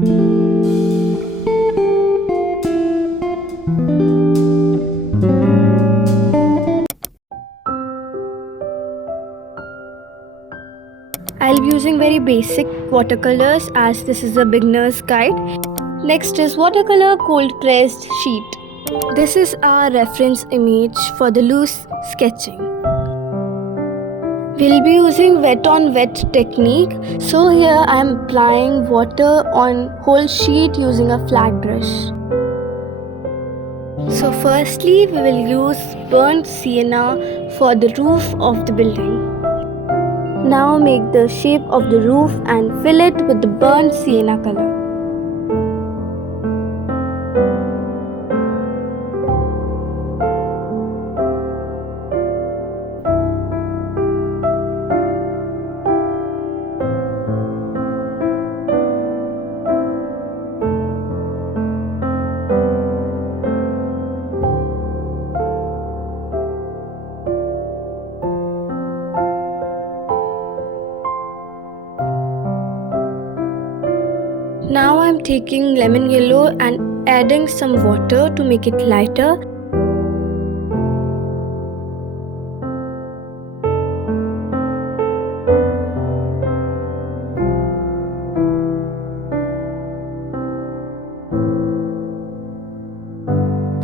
I'll be using very basic watercolors as this is a beginner's guide. Next is watercolor cold pressed sheet. This is our reference image for the loose sketching. We'll be using wet on wet technique. So here I am applying water on whole sheet using a flat brush. So firstly we will use burnt sienna for the roof of the building. Now make the shape of the roof and fill it with the burnt sienna color. Now I am taking lemon yellow and adding some water to make it lighter.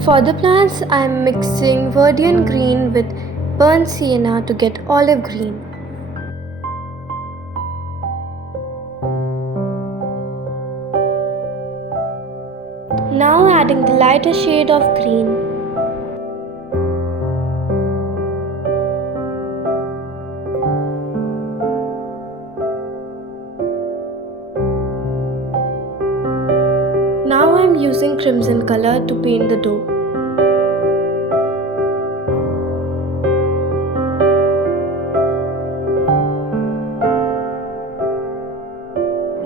For the plants I am mixing verdian green with burnt sienna to get olive green. Now adding the lighter shade of green. Now I am using crimson color to paint the dough.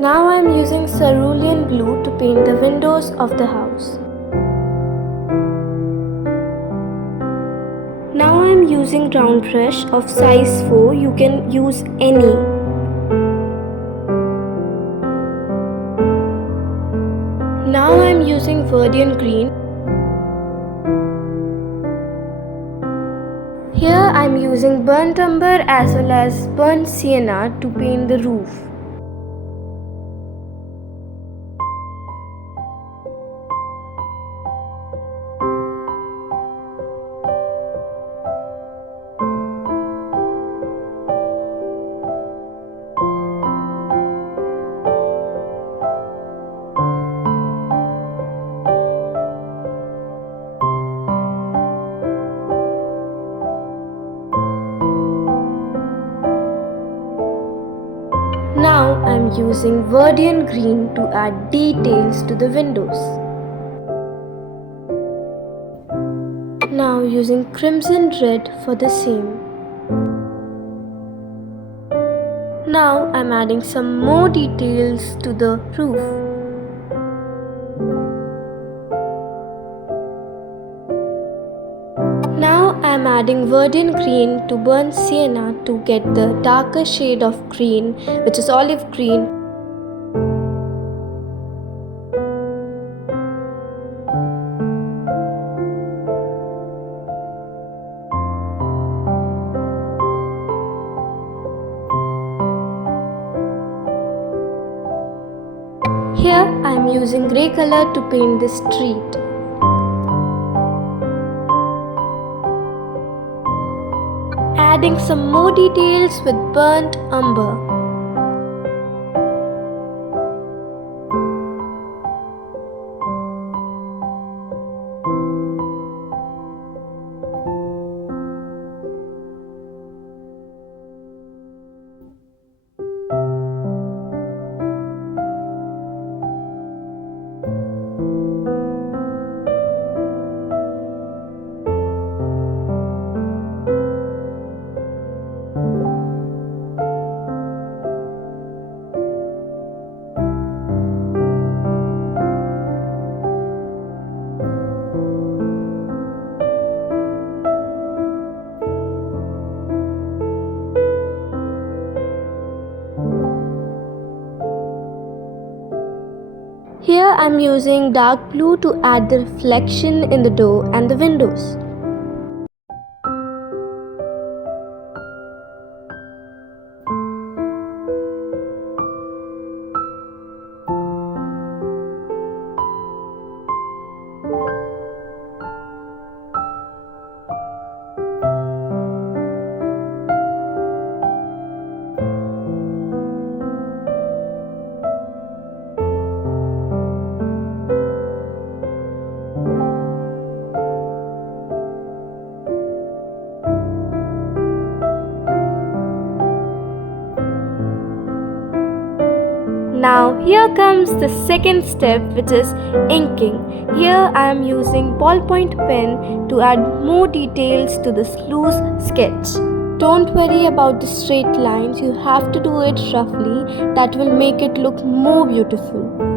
Now I am using cerulean blue to paint the windows of the house. Now I am using round brush of size 4, you can use any. Now I am using verdian green. Here I am using burnt umber as well as burnt sienna to paint the roof. Now I am using verdian green to add details to the windows. Now using crimson red for the same. Now I am adding some more details to the roof. Now I am adding verdian green to burnt sienna to get the darker shade of green, which is olive green. Here I am using grey color to paint the street. Adding some more details with burnt umber. Here I'm using dark blue to add the reflection in the door and the windows. Now here comes the second step, which is inking. Here I am using ballpoint pen to add more details to this loose sketch. Don't worry about the straight lines, you have to do it roughly, that will make it look more beautiful.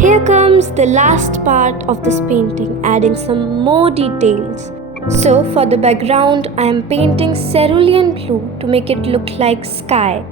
Here comes the last part of this painting, adding some more details. So for the background, I am painting cerulean blue to make it look like sky.